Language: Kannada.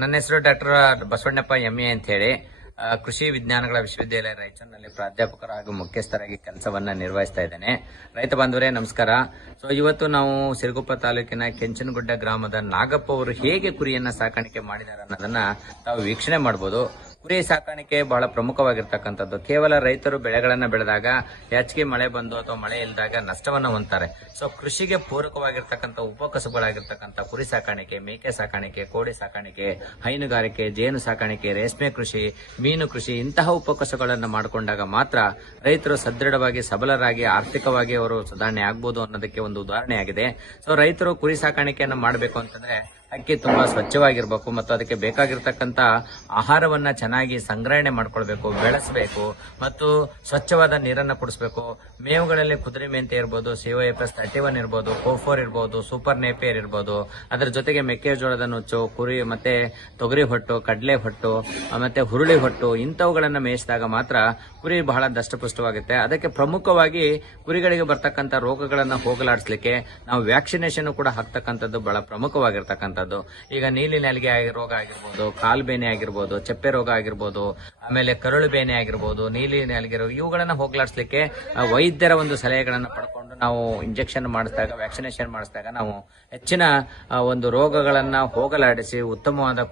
ನನ್ನ ಹೆಸರು ಡಾಕ್ಟರ್ ಬಸವಣ್ಣಪ್ಪ ಎಂ.ಎ. ಅಂತ ಹೇಳಿ ಕೃಷಿ ವಿಜ್ಞಾನಗಳ ವಿಶ್ವವಿದ್ಯಾಲಯ ರಾಯಚೂರಿನಲ್ಲಿ ಪ್ರಾಧ್ಯಾಪಕರ ಹಾಗೂ ಮುಖ್ಯಸ್ಥರಾಗಿ ಕೆಲಸವನ್ನ ನಿರ್ವಹಿಸ್ತಾ ಇದ್ದೇನೆ. ರೈತ ಬಾಂಧವರೇ ನಮಸ್ಕಾರ. ಇವತ್ತು ನಾವು ಸಿರುಗುಪ್ಪ ತಾಲೂಕಿನ ಕೆಂಚನಗುಡ್ಡ ಗ್ರಾಮದ ನಾಗಪ್ಪ ಅವರು ಹೇಗೆ ಕುರಿಯನ್ನ ಸಾಕಾಣಿಕೆ ಮಾಡಿದ್ದಾರೆ ಅನ್ನೋದನ್ನ ತಾವು ವೀಕ್ಷಣೆ ಮಾಡಬಹುದು. ಕುರಿ ಸಾಕಾಣಿಕೆ ಬಹಳ ಪ್ರಮುಖವಾಗಿರ್ತಕ್ಕಂಥದ್ದು. ಕೇವಲ ರೈತರು ಬೆಳೆಗಳನ್ನ ಬೆಳೆದಾಗ ಹೆಚ್ಚಿಗೆ ಮಳೆ ಬಂದು ಅಥವಾ ಮಳೆ ಇಲ್ಲದಾಗ ನಷ್ಟವನ್ನ ಹೊಂತಾರೆ. ಕೃಷಿಗೆ ಪೂರಕವಾಗಿರ್ತಕ್ಕಂಥ ಉಪಕಸುಗಳಾಗಿರ್ತಕ್ಕಂಥ ಕುರಿ ಸಾಕಾಣಿಕೆ, ಮೇಕೆ ಸಾಕಾಣಿಕೆ, ಕೋಳಿ ಸಾಕಾಣಿಕೆ, ಹೈನುಗಾರಿಕೆ, ಜೇನು ಸಾಕಾಣಿಕೆ, ರೇಷ್ಮೆ ಕೃಷಿ, ಮೀನು ಕೃಷಿ ಇಂತಹ ಉಪಕಸುಗಳನ್ನು ಮಾಡಿಕೊಂಡಾಗ ಮಾತ್ರ ರೈತರು ಸದೃಢವಾಗಿ ಸಬಲರಾಗಿ ಆರ್ಥಿಕವಾಗಿ ಅವರು ಸುಧಾರಣೆ ಆಗ್ಬೋದು ಅನ್ನೋದಕ್ಕೆ ಒಂದು ಉದಾಹರಣೆಯಾಗಿದೆ. ರೈತರು ಕುರಿ ಸಾಕಾಣಿಕೆಯನ್ನು ಮಾಡಬೇಕು ಅಂತಂದ್ರೆ ಅಕ್ಕಿ ತುಂಬಾ ಸ್ವಚ್ಛವಾಗಿರ್ಬೇಕು ಮತ್ತು ಅದಕ್ಕೆ ಬೇಕಾಗಿರ್ತಕ್ಕಂಥ ಆಹಾರವನ್ನ ಚೆನ್ನಾಗಿ ಸಂಗ್ರಹಣೆ ಮಾಡ್ಕೊಳ್ಬೇಕು, ಬೆಳೆಸಬೇಕು ಮತ್ತು ಸ್ವಚ್ಛವಾದ ನೀರನ್ನ ಕುಡಿಸಬೇಕು. ಮೇವುಗಳಲ್ಲಿ ಕುದುರೆ ಮೆಂತೆ ಇರ್ಬೋದು, COFS31 ಇರ್ಬೋದು, ಕೋಫೋರ್ ಇರ್ಬೋದು, ಸೂಪರ್ ನೇಪಿಯರ್ ಇರ್ಬೋದು, ಅದರ ಜೊತೆಗೆ ಮೆಕ್ಕೆಜೋಳದ ನುಚ್ಚು, ಕುರಿ ಮತ್ತೆ ತೊಗರಿ ಹೊಟ್ಟು, ಕಡಲೆ ಹೊಟ್ಟು ಮತ್ತೆ ಹುರುಳಿ ಹೊಟ್ಟು ಇಂಥವುಗಳನ್ನ ಮೇಯಿಸಿದಾಗ ಮಾತ್ರ ಕುರಿ ಬಹಳ ದಷ್ಟಪುಷ್ಟವಾಗುತ್ತೆ. ಅದಕ್ಕೆ ಪ್ರಮುಖವಾಗಿ ಕುರಿಗಳಿಗೆ ಬರ್ತಕ್ಕಂಥ ರೋಗಗಳನ್ನ ಹೋಗಲಾಡಿಸ್ಲಿಕ್ಕೆ ನಾವು ವ್ಯಾಕ್ಸಿನೇಷನ್ ಕೂಡ ಹಾಕ್ತಕ್ಕಂಥದ್ದು ಬಹಳ ಪ್ರಮುಖವಾಗಿರ್ತಕ್ಕಂಥದ್ದು. ಈಗ ನೀಲಿ ನೆಲಗೆ ರೋಗ ಆಗಿರ್ಬೋದು, ಕಾಲ್ಬೇನೆ ಆಗಿರ್ಬೋದು, ಚೆಪ್ಪೆ ರೋಗ ಆಗಿರ್ಬೋದು, ಆಮೇಲೆ ಕರುಳು ಬೇನೆ ಆಗಿರ್ಬೋದು, ನೀಲಿ ನೆಲಗೆ ರೋಗ ಇವುಗಳನ್ನ ಹೋಗಲಾಡಿಸ್ಲಿಕ್ಕೆ ವೈದ್ಯರ ಒಂದು ಸಲಹೆಗಳನ್ನ ಪಡ್ಕೊಂಡು ನಾವು ಇಂಜೆಕ್ಷನ್ ಮಾಡಿಸಿದಾಗ, ವ್ಯಾಕ್ಸಿನೇಷನ್ ಮಾಡಿಸಿದಾಗ ನಾವು ಹೆಚ್ಚಿನ ಒಂದು ರೋಗಗಳನ್ನ ಹೋಗಲಾಡಿಸಿ ಉತ್ತಮವಾದ